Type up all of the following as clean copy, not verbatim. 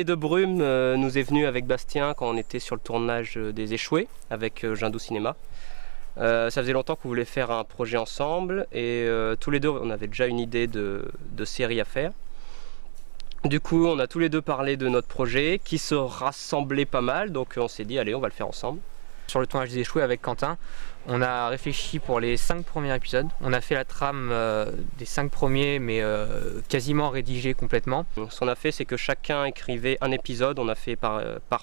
L'idée de Brume nous est venue avec Bastien quand on était sur le tournage des Échoués avec Jindou Cinéma. Ça faisait longtemps qu'on voulait faire un projet ensemble et tous les deux on avait déjà une idée de série à faire. Du coup on a tous les deux parlé de notre projet qui se rassemblait pas mal, donc on s'est dit allez on va le faire ensemble. Sur le tournage des Échoués avec Quentin, on a réfléchi pour les 5 premiers épisodes. On a fait la trame des 5 premiers mais quasiment rédigée complètement. Ce qu'on a fait c'est que chacun écrivait un épisode, on a fait par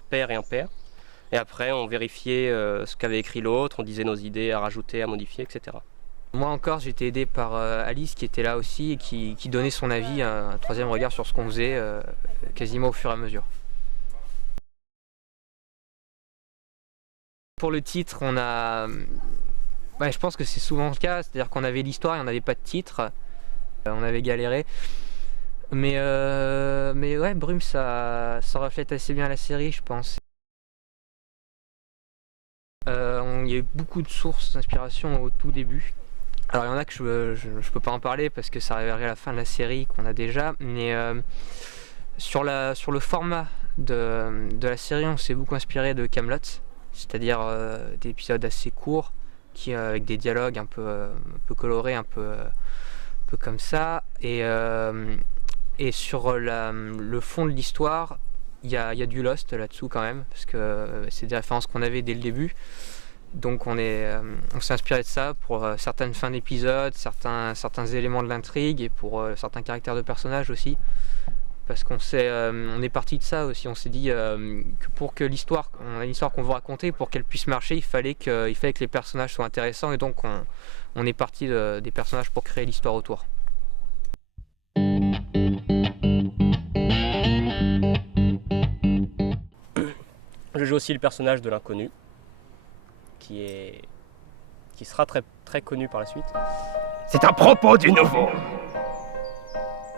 pair et impair. Et après on vérifiait ce qu'avait écrit l'autre, on disait nos idées à rajouter, à modifier, etc. Moi encore j'ai été aidé par Alice qui était là aussi et qui donnait son avis, un troisième regard sur ce qu'on faisait quasiment au fur et à mesure. Pour le titre, je pense que c'est souvent le cas, c'est-à-dire qu'on avait l'histoire et on n'avait pas de titre, on avait galéré. Mais ouais, Brume ça reflète assez bien la série je pense. Il y a eu beaucoup de sources d'inspiration au tout début. Alors il y en a que je peux pas en parler parce que ça arriverait à la fin de la série qu'on a déjà, mais sur le format de la série on s'est beaucoup inspiré de Kaamelott, c'est-à-dire des épisodes assez courts avec des dialogues un peu colorés, un peu comme ça, et sur le fond de l'histoire il y a du Lost là-dessous quand même, parce que c'est des références qu'on avait dès le début. Donc on s'est inspiré de ça pour certaines fins d'épisodes, certains éléments de l'intrigue et pour certains caractères de personnages aussi. Parce qu'on est parti de ça aussi, on s'est dit que pour que l'histoire qu'on veut raconter, pour qu'elle puisse marcher, il fallait que les personnages soient intéressants, et donc on est parti des personnages pour créer l'histoire autour. Je joue aussi le personnage de l'inconnu, qui sera très, très connu par la suite. C'est à propos du nouveau.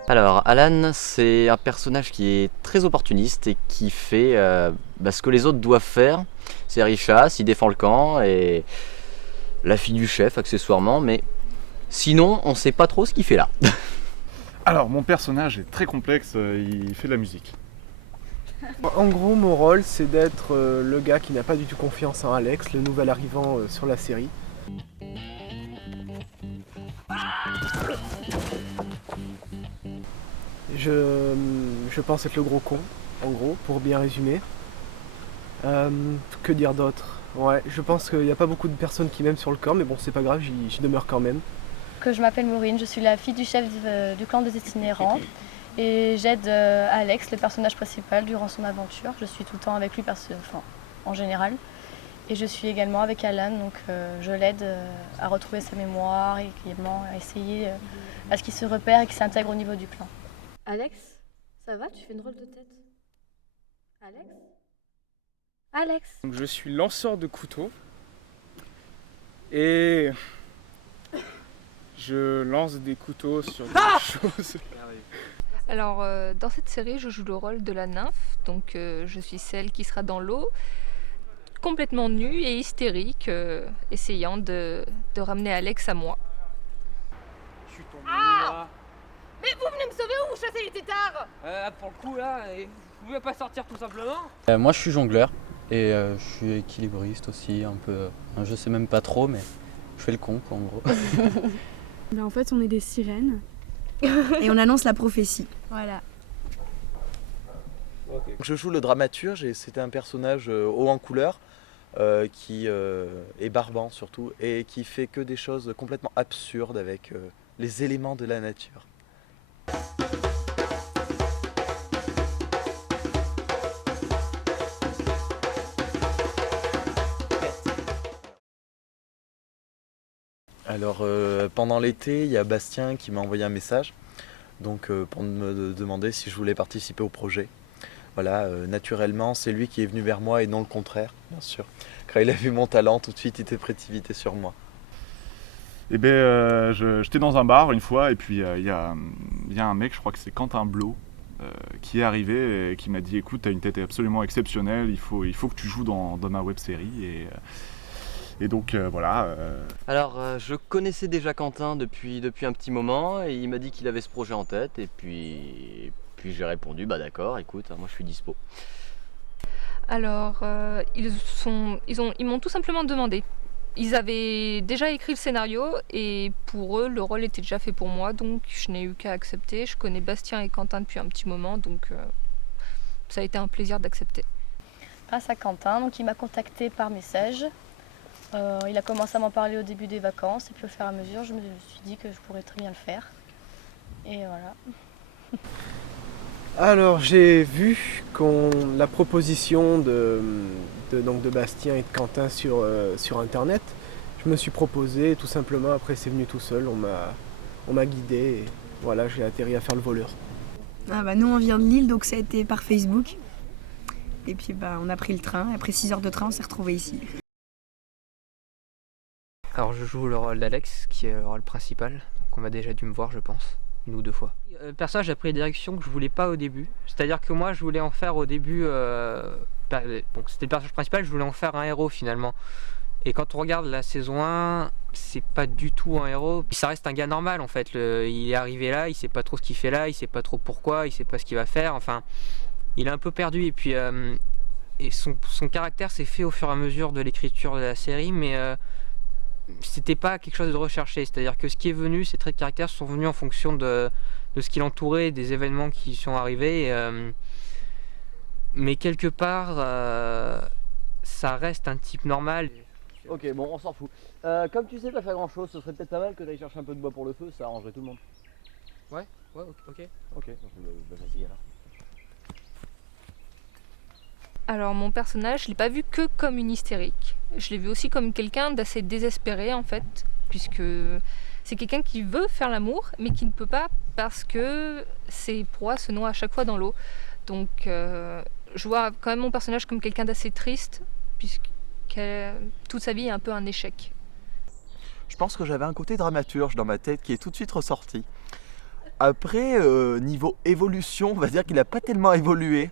Alors, Alan, c'est un personnage qui est très opportuniste et qui fait ce que les autres doivent faire. C'est-à-dire, il chasse, il défend le camp et la fille du chef, accessoirement, mais sinon, on sait pas trop ce qu'il fait là. Alors, mon personnage est très complexe, il fait de la musique. En gros, mon rôle, c'est d'être le gars qui n'a pas du tout confiance en Alex, le nouvel arrivant sur la série. Je pense être le gros con, en gros, pour bien résumer. Que dire d'autre? Ouais, je pense qu'il n'y a pas beaucoup de personnes qui m'aiment sur le camp, mais bon, c'est pas grave, j'y demeure quand même. Que je m'appelle Maureen, je suis la fille du chef du clan des itinérants. Et j'aide Alex, le personnage principal, durant son aventure. Je suis tout le temps avec lui, en général. Et je suis également avec Alan, donc je l'aide à retrouver sa mémoire et également à essayer à ce qu'il se repère et qu'il s'intègre au niveau du clan. Alex, ça va? Tu fais une drôle de tête. Alex? Alex? Donc je suis lanceur de couteaux. Et je lance des couteaux sur des choses. Alors dans cette série je joue le rôle de la nymphe, donc je suis celle qui sera dans l'eau, complètement nue et hystérique, essayant de ramener Alex à moi. Je suis tombé là. Mais vous venez me sauver ou vous chassez les têtards? Pour le coup là, vous pouvez pas sortir tout simplement? Moi je suis jongleur et je suis équilibriste aussi, un peu. Je sais même pas trop, mais je fais le con quoi, en gros. En fait on est des sirènes. Et on annonce la prophétie. Voilà. Je joue le dramaturge et c'était un personnage haut en couleur qui est barbant surtout et qui fait que des choses complètement absurdes avec les éléments de la nature. Alors pendant l'été, il y a Bastien qui m'a envoyé un message pour me demander si je voulais participer au projet. Voilà, naturellement, c'est lui qui est venu vers moi et non le contraire, bien sûr. Quand il a vu mon talent, tout de suite, il était précipité sur moi. Eh bien, j'étais dans un bar une fois et puis il y a un mec, je crois que c'est Quentin Blot, qui est arrivé et qui m'a dit « Écoute, tu as une tête absolument exceptionnelle, il faut que tu joues dans ma web-série. » Et donc voilà. Alors je connaissais déjà Quentin depuis un petit moment et il m'a dit qu'il avait ce projet en tête et puis Puis j'ai répondu, bah d'accord, écoute, moi je suis dispo. Alors, ils m'ont tout simplement demandé. Ils avaient déjà écrit le scénario et pour eux, le rôle était déjà fait pour moi, donc je n'ai eu qu'à accepter. Je connais Bastien et Quentin depuis un petit moment, donc ça a été un plaisir d'accepter. Grâce à Quentin, donc il m'a contacté par message. Il a commencé à m'en parler au début des vacances et puis au fur et à mesure, je me suis dit que je pourrais très bien le faire. Et voilà. Alors j'ai vu la proposition de Bastien et de Quentin sur internet. Je me suis proposé tout simplement, après c'est venu tout seul, on m'a guidé et voilà, j'ai atterri à faire le voleur. Ah bah nous on vient de Lille donc ça a été par Facebook. Et puis bah on a pris le train, après 6 heures de train on s'est retrouvés ici. Alors je joue le rôle d'Alex qui est le rôle principal, donc on a déjà dû me voir je pense, 1 ou 2 fois. Le personnage a pris une direction que je voulais pas au début, c'est-à-dire que moi je voulais en faire au début, bon c'était le personnage principal, je voulais en faire un héros finalement. Et quand on regarde la saison 1, c'est pas du tout un héros, ça reste un gars normal en fait, il est arrivé là, il sait pas trop ce qu'il fait là, il sait pas trop pourquoi, il sait pas ce qu'il va faire, enfin il est un peu perdu et puis et son caractère s'est fait au fur et à mesure de l'écriture de la série, mais c'était pas quelque chose de recherché, c'est-à-dire que ce qui est venu, ces traits de caractère sont venus en fonction de ce qui l'entourait, des événements qui sont arrivés, mais quelque part ça reste un type normal. Ok, bon, on s'en fout. Comme tu sais pas faire grand chose, ce serait peut-être pas mal que tu ailles chercher un peu de bois pour le feu, ça arrangerait tout le monde. Ouais, ok. Ok, bah, vas-y alors. Alors mon personnage, je l'ai pas vu que comme une hystérique. Je l'ai vu aussi comme quelqu'un d'assez désespéré en fait, puisque c'est quelqu'un qui veut faire l'amour, mais qui ne peut pas parce que ses proies se noient à chaque fois dans l'eau. Donc je vois quand même mon personnage comme quelqu'un d'assez triste, puisque toute sa vie est un peu un échec. Je pense que j'avais un côté dramaturge dans ma tête qui est tout de suite ressorti. Après, niveau évolution, on va dire qu'il n'a pas tellement évolué.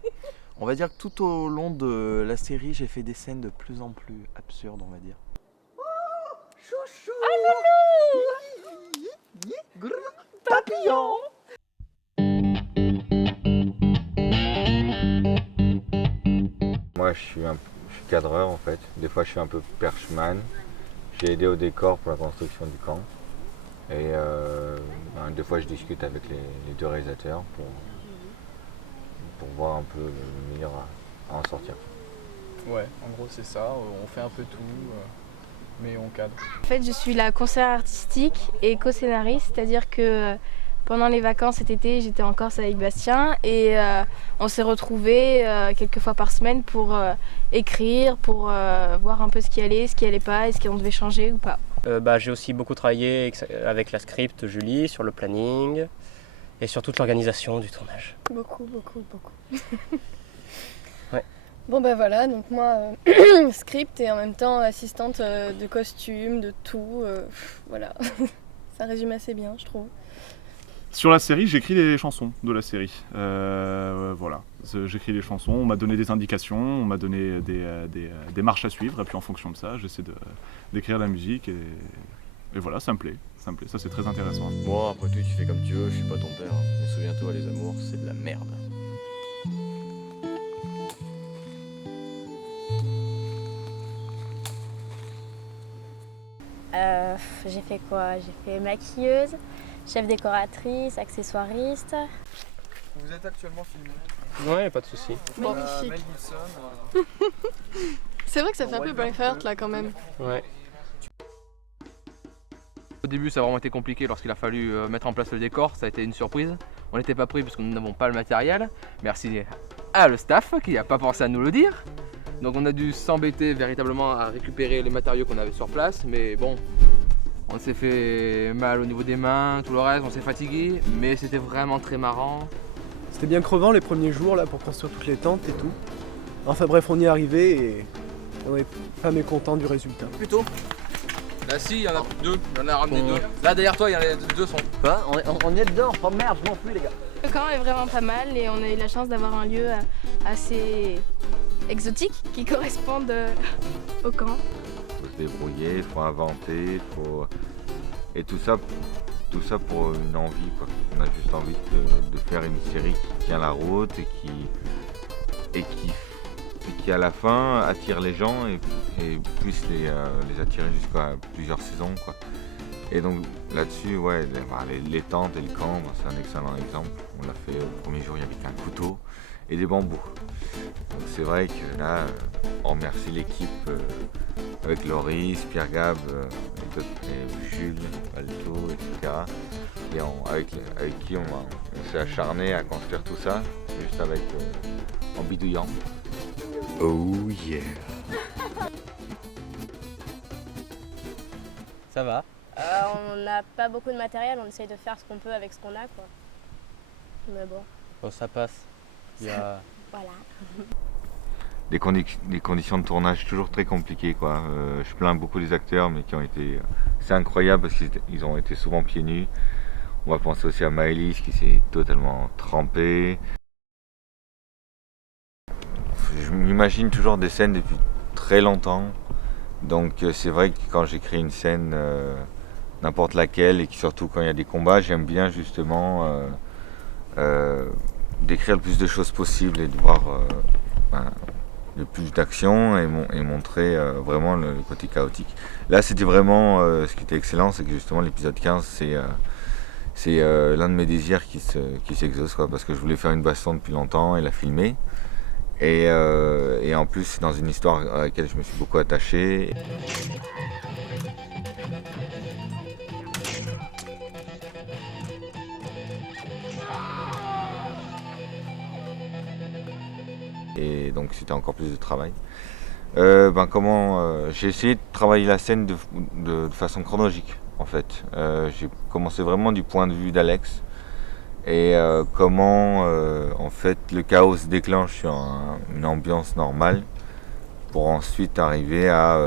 On va dire que tout au long de la série, j'ai fait des scènes de plus en plus absurdes, on va dire. Chouchou! Papillon! Moi je suis cadreur en fait, des fois je suis un peu perchman. J'ai aidé au décor pour la construction du camp. Et des fois je discute avec les 2 réalisateurs pour voir un peu le meilleur à en sortir. Ouais, en gros c'est ça, on fait un peu tout, mais on cadre. En fait je suis la conseillère artistique et co-scénariste, c'est-à-dire que pendant les vacances cet été j'étais en Corse avec Bastien et on s'est retrouvés quelques fois par semaine pour écrire, pour voir un peu ce qui allait pas, est-ce qu'on devait changer ou pas. J'ai aussi beaucoup travaillé avec la script Julie sur le planning et sur toute l'organisation du tournage. Beaucoup. Ouais. Bon bah voilà, donc moi script et en même temps assistante de costume, de tout, voilà. Ça résume assez bien je trouve. Sur la série, j'écris les chansons de la série. Voilà, j'écris les chansons, on m'a donné des indications, on m'a donné des marches à suivre, et puis en fonction de ça, j'essaie d'écrire la musique, et voilà, ça me plaît, ça c'est très intéressant. Bon, après tout, tu fais comme tu veux, je suis pas ton père, mais souviens-toi, les amours, c'est de la merde. J'ai fait quoi? J'ai fait maquilleuse, chef décoratrice, accessoiriste. Vous êtes actuellement filmé? Ouais, pas de souci. Magnifique. C'est vrai que ça fait un peu Braveheart là quand même. Ouais. Au début ça a vraiment été compliqué lorsqu'il a fallu mettre en place le décor, ça a été une surprise. On n'était pas pris parce que nous n'avons pas le matériel. Merci à le staff qui n'a pas pensé à nous le dire. Donc on a dû s'embêter véritablement à récupérer les matériaux qu'on avait sur place, mais bon, on s'est fait mal au niveau des mains, tout le reste, on s'est fatigué, mais c'était vraiment très marrant. C'était bien crevant les premiers jours là pour construire toutes les tentes et tout. Enfin bref, on y est arrivé et on n'est pas mécontent du résultat. Plutôt. Là si, il y en a 2, j'en ai ramené 2. Là derrière toi, il y en a 2 sont. Quoi? On est dedans, oh merde, je m'en fous les gars. Le camp est vraiment pas mal et on a eu la chance d'avoir un lieu assez exotique qui corresponde au camp. Il faut se débrouiller, il faut inventer, et tout ça tout ça pour une envie, quoi. On a juste envie de faire une série qui tient la route et qui à la fin attire les gens et puisse les attirer jusqu'à plusieurs saisons, quoi. Et donc là-dessus, ouais, les tentes et le camp, c'est un excellent exemple. On l'a fait au premier jour, il n'y avait qu'un couteau et des bambous. Donc c'est vrai que là, on remercie l'équipe avec Loris, Pierre Gab, et Jules, Alto, etc. Et avec qui on s'est acharné à construire tout ça, juste avec en bidouillant. Oh yeah! Ça va? On n'a pas beaucoup de matériel, on essaye de faire ce qu'on peut avec ce qu'on a, quoi. Mais bon. Bon, ça passe. Voilà. Des conditions de tournage toujours très compliquées, quoi. Je plains beaucoup les acteurs, mais qui ont été... C'est incroyable parce qu'ils ont été souvent pieds nus. On va penser aussi à Maëlys qui s'est totalement trempée. Je m'imagine toujours des scènes depuis très longtemps. Donc c'est vrai que quand j'écris une scène, n'importe laquelle, et surtout quand il y a des combats, j'aime bien justement d'écrire le plus de choses possible et de voir le plus d'action et montrer vraiment le côté chaotique. Là c'était vraiment, ce qui était excellent, c'est que justement l'épisode 15 c'est l'un de mes désirs qui s'exauce, quoi, parce que je voulais faire une baston depuis longtemps et la filmer. Et en plus, c'est dans une histoire à laquelle je me suis beaucoup attaché. Et donc c'était encore plus de travail. J'ai essayé de travailler la scène de façon chronologique, en fait. J'ai commencé vraiment du point de vue d'Alex. Et comment en fait le chaos se déclenche sur une ambiance normale pour ensuite arriver à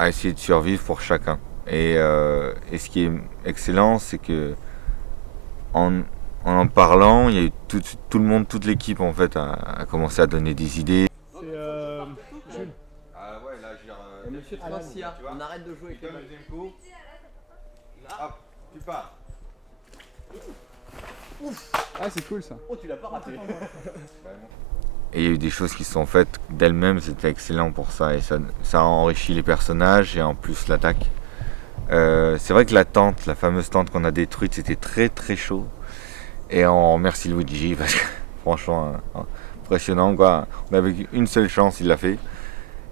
essayer de survivre pour chacun. Et ce qui est excellent, c'est que en parlant, il y a eu tout le monde, toute l'équipe en fait a commencé à donner des idées. C'est Jules. Ah ouais, là j'ai Monsieur Tracia, on arrête de jouer avec le deuxième coup. Hop. Tu pars. Ouf. Ah c'est cool ça. Oh tu l'as pas raté. Et il y a eu des choses qui se sont faites d'elles-mêmes, c'était excellent pour ça et ça a enrichi les personnages et en plus l'attaque. C'est vrai que la fameuse tente qu'on a détruite, c'était très très chaud. Et on remercie Luigi parce que franchement impressionnant, quoi. On avait une seule chance, il l'a fait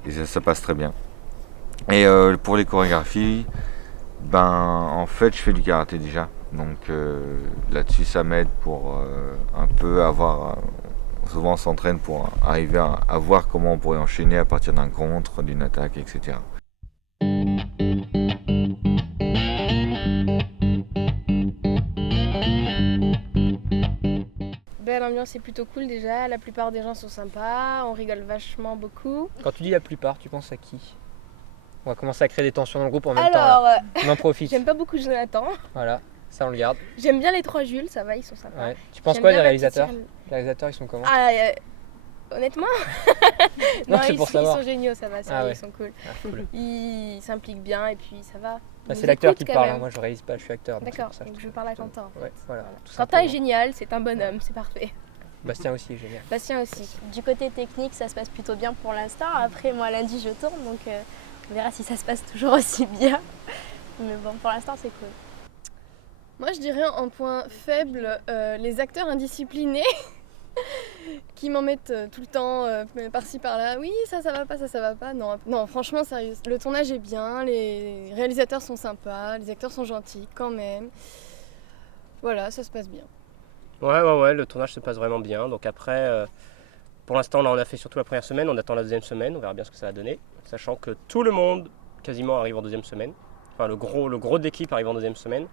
et ça passe très bien. Et pour les chorégraphies, en fait je fais du karaté déjà, donc là-dessus ça m'aide pour un peu avoir, souvent on s'entraîne pour arriver à voir comment on pourrait enchaîner à partir d'un contre, d'une attaque, etc. L'ambiance est plutôt cool déjà, la plupart des gens sont sympas, on rigole vachement beaucoup. Quand tu dis la plupart, tu penses à qui? On va commencer à créer des tensions dans le groupe en même temps. On en profite. J'aime pas beaucoup Jonathan. Voilà, ça on le garde. J'aime bien les 3 Jules, ça va, ils sont sympas. Ouais. Tu penses quoi des réalisateurs? Les réalisateurs, ils sont comment? Honnêtement non, c'est pour savoir. Ils sont géniaux, ça va, ouais. Ils sont cool. Cool. Ils s'impliquent bien et puis ça va. C'est l'acteur qui parle, hein. Moi je réalise pas, je suis acteur. D'accord, donc je parle à Quentin en fait. Ouais, voilà, Quentin est génial, c'est un bonhomme, c'est parfait. Bastien aussi est génial. Bastien aussi. Du côté technique, ça se passe plutôt bien pour l'instant. Après, moi lundi je tourne, donc on verra si ça se passe toujours aussi bien. Mais bon, pour l'instant c'est cool. Moi je dirais en point faible, les acteurs indisciplinés qui m'en mettent tout le temps par-ci par-là. Oui, ça va pas, ça va pas. Non, franchement, sérieux. Le tournage est bien, les réalisateurs sont sympas, les acteurs sont gentils quand même. Voilà, ça se passe bien. Ouais, le tournage se passe vraiment bien. Donc après, pour l'instant, là, on a fait surtout la première semaine, on attend la deuxième semaine, on verra bien ce que ça va donner. Sachant que tout le monde, quasiment, arrive en deuxième semaine. Enfin, le gros de l'équipe arrive en deuxième semaine.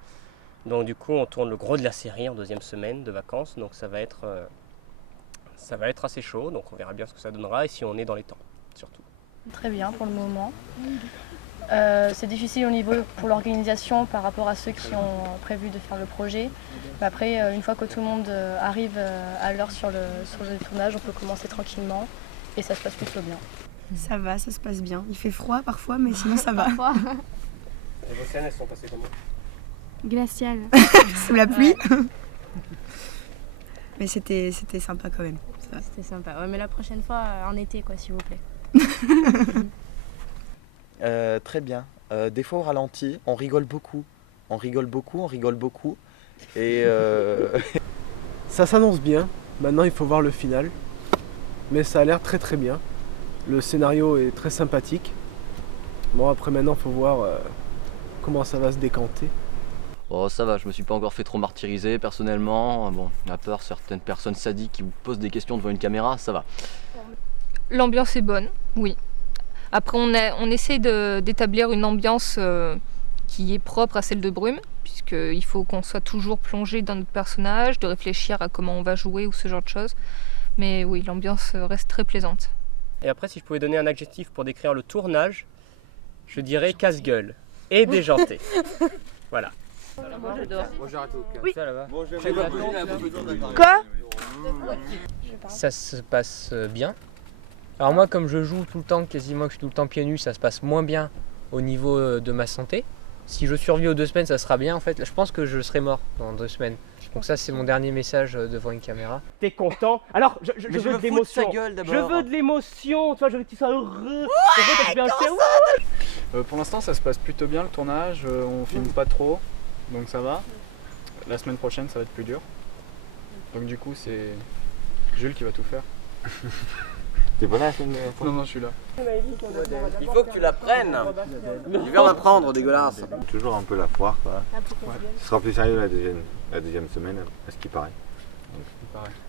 Donc du coup, on tourne le gros de la série en deuxième semaine de vacances. Donc ça va être assez chaud. Donc on verra bien ce que ça donnera et si on est dans les temps, surtout. Très bien pour le moment. C'est difficile au niveau pour l'organisation par rapport à ceux qui ont prévu de faire le projet. Mais après, une fois que tout le monde arrive à l'heure sur le tournage, on peut commencer tranquillement et ça se passe plutôt bien. Ça va, ça se passe bien. Il fait froid parfois, mais sinon ça va. Et vos scènes, elles sont passées comment? Glacial. Sous la pluie. Mais c'était sympa quand même. C'était sympa. Ouais, mais la prochaine fois, en été, quoi, s'il vous plaît. Très bien. Des fois au ralenti, on rigole beaucoup. On rigole beaucoup. Et Ça s'annonce bien. Maintenant, il faut voir le final. Mais ça a l'air très très bien. Le scénario est très sympathique. Bon, après maintenant, il faut voir comment ça va se décanter. Oh, ça va, je me suis pas encore fait trop martyriser personnellement. Bon, à part certaines personnes sadiques qui vous posent des questions devant une caméra, ça va. L'ambiance est bonne, oui. Après, on essaie d'établir une ambiance qui est propre à celle de Brume, puisqu'il faut qu'on soit toujours plongé dans notre personnage, de réfléchir à comment on va jouer ou ce genre de choses. Mais oui, l'ambiance reste très plaisante. Et après, si je pouvais donner un adjectif pour décrire le tournage, je dirais casse-gueule et déjanté. Voilà. Moi j'adore. Moi j'ai raté au cas. Oui. Ça là-bas. Bon, Quoi? Ça se passe bien. Alors moi, comme je joue tout le temps, quasiment que je suis tout le temps pieds nus, ça se passe moins bien au niveau de ma santé. Si je survis aux 2 semaines, ça sera bien en fait. Je pense que je serai mort dans 2 semaines. Donc ça, c'est mon dernier message devant une caméra. T'es content? Alors, je veux de l'émotion. Je veux de l'émotion, tu vois, je veux que tu sois heureux. Je veux que tu sois bien. Pour l'instant, ça se passe plutôt bien le tournage. On filme pas trop, donc ça va. La semaine prochaine, ça va être plus dur. Donc du coup, c'est Jules qui va tout faire. T'es pas là la semaine dernière? Non, je suis là. Il faut que tu la prennes. Tu viens d'apprendre, dégueulasse. Toujours un peu la foire, quoi. Ce sera plus sérieux la deuxième semaine, à ce qui paraît.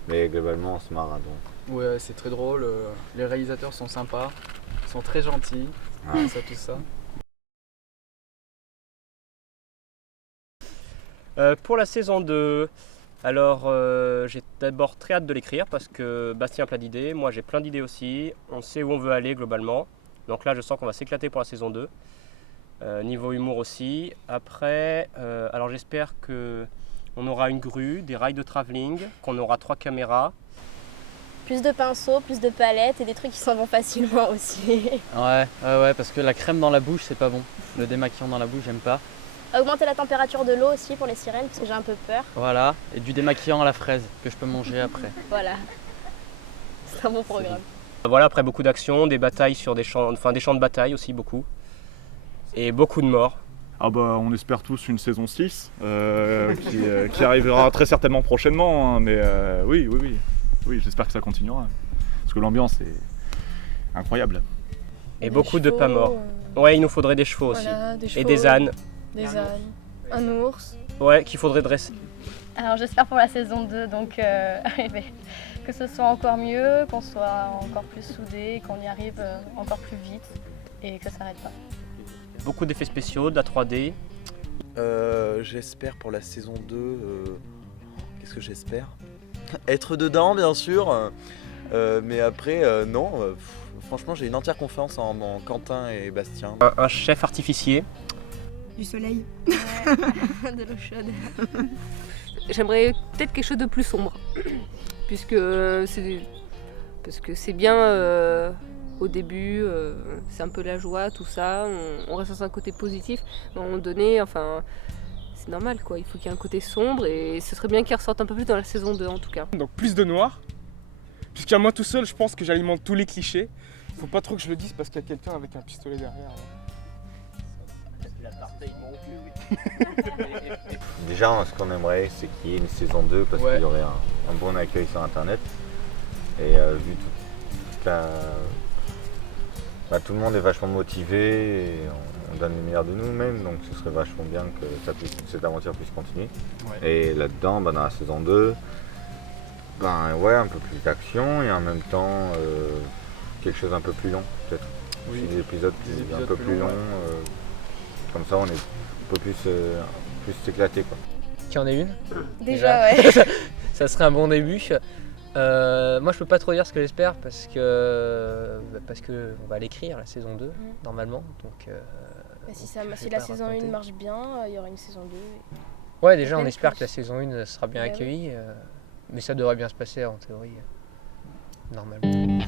Mais globalement, on se marre. Donc. Ouais, c'est très drôle. Les réalisateurs sont sympas, ils sont très gentils. Tout ça. Pour la saison 2, alors j'ai d'abord très hâte de l'écrire parce que Bastien a plein d'idées, moi j'ai plein d'idées aussi, on sait où on veut aller globalement. Donc là je sens qu'on va s'éclater pour la saison 2. Niveau humour aussi. Après, alors j'espère qu'on aura une grue, des rails de travelling, qu'on aura 3 caméras. Plus de pinceaux, plus de palettes et des trucs qui s'en vont facilement aussi. Ouais, parce que la crème dans la bouche, c'est pas bon. Le démaquillant dans la bouche, j'aime pas. Augmenter la température de l'eau aussi pour les sirènes parce que j'ai un peu peur. Voilà, et du démaquillant à la fraise que je peux manger après. Voilà, c'est un bon programme. Voilà, après beaucoup d'actions, des batailles sur des champs, des champs de bataille aussi beaucoup. Et beaucoup de morts. Ah bah on espère tous une saison 6 qui arrivera très certainement prochainement, hein, mais oui, j'espère que ça continuera. Parce que l'ambiance est incroyable. Et beaucoup de pas morts. Ouais, il nous faudrait des chevaux aussi. Voilà, des chevaux, et des ânes. Des ânes, un ours. Ouais, qu'il faudrait dresser. Alors j'espère pour la saison 2 donc que ce soit encore mieux, qu'on soit encore plus soudés, qu'on y arrive encore plus vite et que ça n'arrête pas. Beaucoup d'effets spéciaux, de la 3D. J'espère pour la saison 2, qu'est-ce que j'espère? Être dedans bien sûr, mais après non, franchement j'ai une entière confiance en Quentin et Bastien. Un chef artificier. Du soleil. Ouais, de l'eau chaude. J'aimerais peut-être quelque chose de plus sombre, puisque c'est bien au début, c'est un peu la joie, tout ça, on reste dans un côté positif, mais à un moment donné, enfin, c'est normal quoi, il faut qu'il y ait un côté sombre et ce serait bien qu'il ressorte un peu plus dans la saison 2 en tout cas. Donc plus de noir, puisqu'à moi tout seul, je pense que j'alimente tous les clichés. Faut pas trop que je le dise parce qu'il y a quelqu'un avec un pistolet derrière. Déjà, ce qu'on aimerait, c'est qu'il y ait une saison 2 parce qu'il y aurait un bon accueil sur internet. Et vu toute la... tout le monde est vachement motivé et on donne le meilleur de nous-mêmes, donc ce serait vachement bien que cette aventure puisse continuer. Ouais. Et là-dedans, dans la saison 2, un peu plus d'action et en même temps quelque chose un peu plus long peut-être. Oui. Des épisodes un peu plus longs. Comme ça, on peut plus s'éclater quoi. Qu'il y en ait une. Déjà ouais. Ça serait un bon début. Moi je peux pas trop dire ce que j'espère parce que on va l'écrire la saison 2 normalement. Donc, si la saison 1 marche bien, il y aura une saison 2. Ouais déjà on espère que la saison 1 sera bien accueillie. Mais ça devrait bien se passer en théorie normalement.